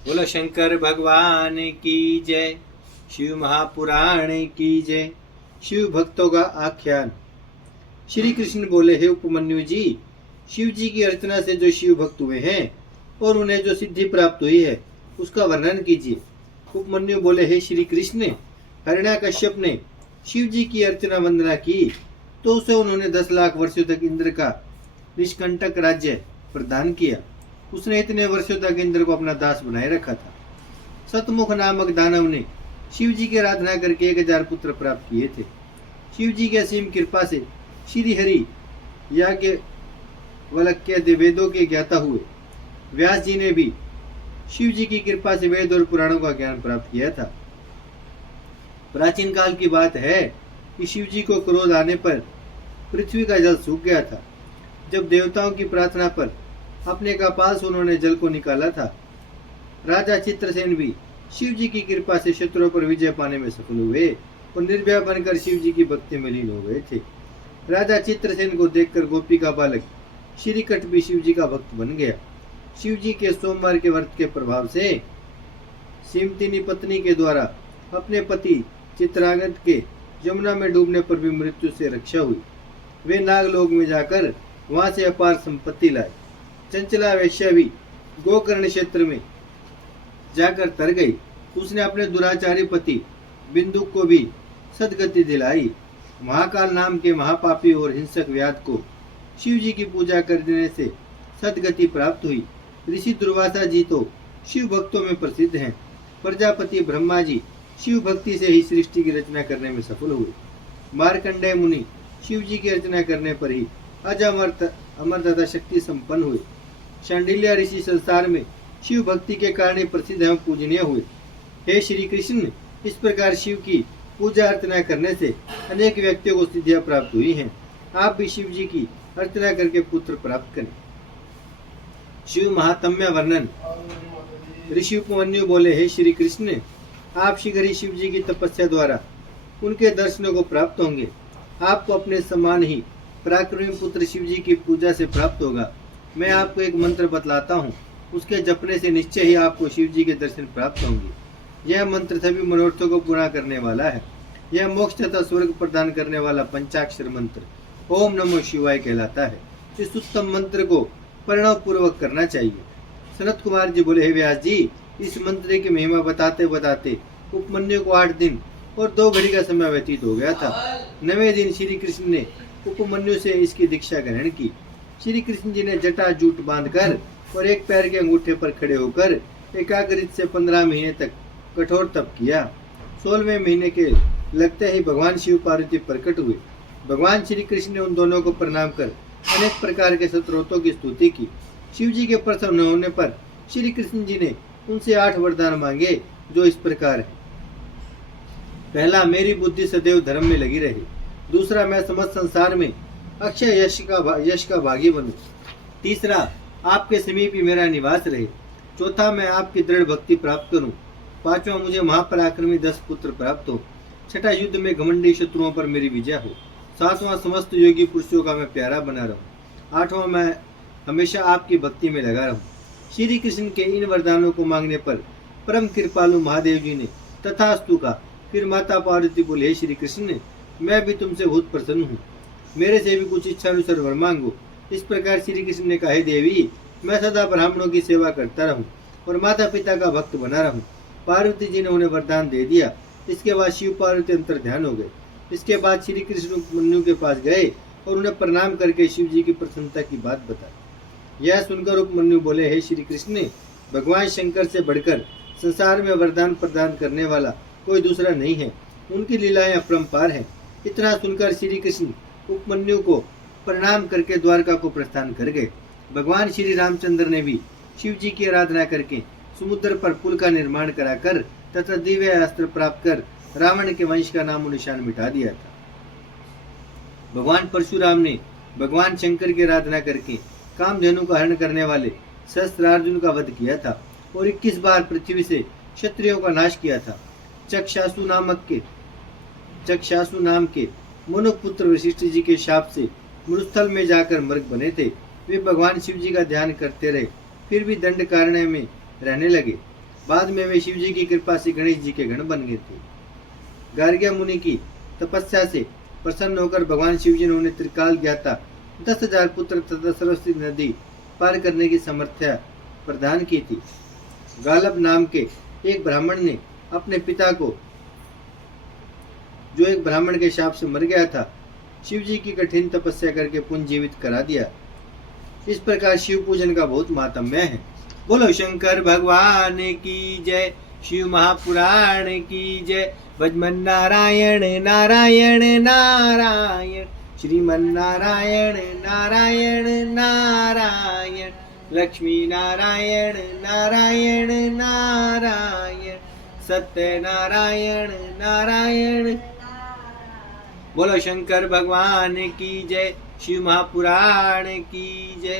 बोलो शंकर भगवान की जय। शिव महापुराण की जय। शिव भक्तों का आख्यान। श्री कृष्ण बोले, हे उपमन्यु जी, शिव जी की अर्चना से जो शिव भक्त हुए हैं और उन्हें जो सिद्धि प्राप्त हुई है उसका वर्णन कीजिए। उपमन्यु बोले, हे श्री कृष्ण, हिरण्याकश्यप ने शिव जी की अर्चना वंदना की तो उसे उन्होंने 10 लाख वर्षों तक इंद्र का निष्कंटक राज्य प्रदान किया। उसने इतने वर्षों तक इंद्र को अपना दास बनाए रखा था। सतमुख नामक दानव ने शिव जी की आराधना करके 1000 पुत्र प्राप्त किए थे। शिव जी की असीम कृपा से श्री हरि याज्ञ वल्क्य वेदों के ज्ञाता हुए। व्यास जी ने भी शिव जी की कृपा से वेद और पुराणों का ज्ञान प्राप्त किया था। प्राचीन काल की बात है कि शिव जी को क्रोध आने पर पृथ्वी का जल सूख गया था। जब देवताओं की प्रार्थना पर अपने कपाल से उन्होंने जल को निकाला था। राजा चित्रसेन भी शिव जी की कृपा से शत्रुओं पर विजय पाने में सफल हुए और निर्भय बनकर शिव जी की भक्ति में लीन हो गए थे। राजा चित्रसेन को देखकर गोपी का बालक श्रीकट भी शिव जी का भक्त बन गया। शिव जी के सोमवार के व्रत के प्रभाव से सीमतिनी पत्नी के द्वारा अपने पति चित्रांगद के यमुना में डूबने पर भी मृत्यु से रक्षा हुई। वे नागलोक में जाकर वहां से अपार संपत्ति लाए। चंचला वैश्या भी गोकर्ण क्षेत्र में जाकर तर गई। उसने अपने दुराचारी पति बिंदुक को भी सदगति दिलाई। महाकाल नाम के महापापी और हिंसक व्याध को शिव जी की पूजा करने से सदगति प्राप्त हुई। ऋषि दुर्वासा जी तो शिव भक्तों में प्रसिद्ध हैं। प्रजापति ब्रह्मा जी शिव भक्ति से ही सृष्टि की रचना करने में सफल हुए। मार्कंडेय मुनि शिव जी की अर्चना करने पर ही अमर तथा शक्ति संपन्न हुए। शांडिल्य ऋषि संसार में शिव भक्ति के कारण प्रसिद्ध एवं पूजनीय हुए। हे श्री कृष्ण, इस प्रकार शिव की पूजा अर्चना करने से अनेक व्यक्तियों को सिद्धियां प्राप्त हुई हैं। आप भी शिव जी की अर्चना करके पुत्र प्राप्त करें। शिव महात्म्य वर्णन। ऋषि उपमन्यु बोले, हे श्री कृष्ण, आप शीघ्र ही शिव जी की तपस्या द्वारा उनके दर्शनों को प्राप्त होंगे। आपको अपने समान ही पराक्रमी पुत्र शिव जी की पूजा से प्राप्त होगा। मैं आपको एक मंत्र बतलाता हूँ, उसके जपने से निश्चय ही आपको शिव जी के दर्शन प्राप्त होंगे। यह मंत्र सभी मनोरथों को पूरा करने वाला है। यह मोक्ष तथा स्वर्ग प्रदान करने वाला पंचाक्षर मंत्र ओम नमो शिवाय कहलाता है। इस उत्तम मंत्र को परिणव पूर्वक करना चाहिए। सनत कुमार जी बोले, हे व्यास जी, इस मंत्र की महिमा बताते बताते उपमन्यु को 8 दिन और 2 घड़ी का समय व्यतीत हो गया था। 9वें दिन श्री कृष्ण ने उपमन्यु से इसकी दीक्षा ग्रहण की। श्री कृष्ण जी ने जटा जूट बांधकर और एक पैर के अंगूठे पर खड़े होकर एकाग्रचित्त से 15 महीने तक कठोर तप किया। 16वें महीने के लगते ही भगवान शिव पार्वती प्रकट हुए। भगवान श्री कृष्ण ने उन दोनों को प्रणाम कर अनेक प्रकार के स्तोत्रों की स्तुति की। शिव जी के प्रसन्न होने पर श्री कृष्ण जी ने उनसे 8 वरदान मांगे, जो इस प्रकार है। पहला, मेरी बुद्धि सदैव धर्म में लगी रहे। दूसरा, मैं समस्त संसार में अक्षय यश का भागी बनूं। तीसरा, आपके समीप ही मेरा निवास रहे। चौथा, मैं आपकी दृढ़ भक्ति प्राप्त करूं। पांचवा, मुझे महापराक्रमी 10 पुत्र प्राप्त हो। छठा, युद्ध में घमंडी शत्रुओं पर मेरी विजय हो। सातवां, समस्त योगी पुरुषों का मैं प्यारा बना रहूं। आठवां, मैं हमेशा आपकी भक्ति में लगा रहूं। श्री कृष्ण के इन वरदानों को मांगने पर परम कृपालु महादेव जी ने तथास्तु का। फिर माता पार्वती बोले, हे श्री कृष्ण, मैं भी तुमसे बहुत प्रसन्न हूँ। मेरे से भी कुछ इच्छा अनुसार वर मांगो। इस प्रकार श्री कृष्ण ने कहा, देवी, मैं सदा ब्राह्मणों की सेवा करता रहूं और माता पिता का भक्त बना रहूं। पार्वती जी ने उन्हें वरदान दे दिया। इसके बाद शिव पार्वती अंतर ध्यान हो गए। इसके बाद श्री कृष्ण उपमन्यु के पास गए और उन्हें प्रणाम करके शिव जी की प्रसन्नता की बात बताई। यह सुनकर उपमन्यु बोले, हे श्री कृष्ण, भगवान शंकर से बढ़कर संसार में वरदान प्रदान करने वाला कोई दूसरा नहीं है। उनकी लीलाएं अपरंपार हैं। इतना सुनकर श्री कृष्ण उपमन्यु को प्रणाम करके द्वारका को प्रस्थान कर गए। भगवान श्री रामचंद्र ने भी शिव जी की आराधना करके समुद्र पर पुल का निर्माण कराकर तथा दिव्य अस्त्र प्राप्त कर रावण के वंश का नामो निशान मिटा दिया था। भगवान परशुराम ने भगवान शंकर की आराधना करके कामधेनु का हरण करने वाले सहस्त्रार्जुन का वध किया था और 21 बार पृथ्वी से क्षत्रियों का नाश किया था। चक्षासु नाम के मनुपुत्र वशिष्ठ जी के शाप से मरुस्थल में जाकर मृग बने थे। वे भगवान शिव जी का ध्यान करते रहे, फिर भी दंड कारण्य में रहने लगे। बाद में वे शिव जी की कृपा से गणेश जी के गण बन गए थे। गार्ग्या मुनि की तपस्या से प्रसन्न होकर भगवान शिव जी ने उन्हें त्रिकाल ज्ञाता 10,000 पुत्र तथा सरस्वती नदी पार करने की समर्थ्या प्रदान की थी। गालब नाम के एक ब्राह्मण ने अपने पिता को, जो एक ब्राह्मण के शाप से मर गया था, शिव जी की कठिन तपस्या करके पुनर्जीवित करा दिया। इस प्रकार शिव पूजन का बहुत महात्म्य है। बोलो शंकर भगवान की जय, शिव महापुराण की जय। भजमन नारायण नारायण नारायण, श्रीमन नारायण नारायण नारायण, लक्ष्मी नारायण नारायण नारायण, सत्य नारायण नारायण। बोलो शंकर भगवान की जय, शिव महापुराण की जय।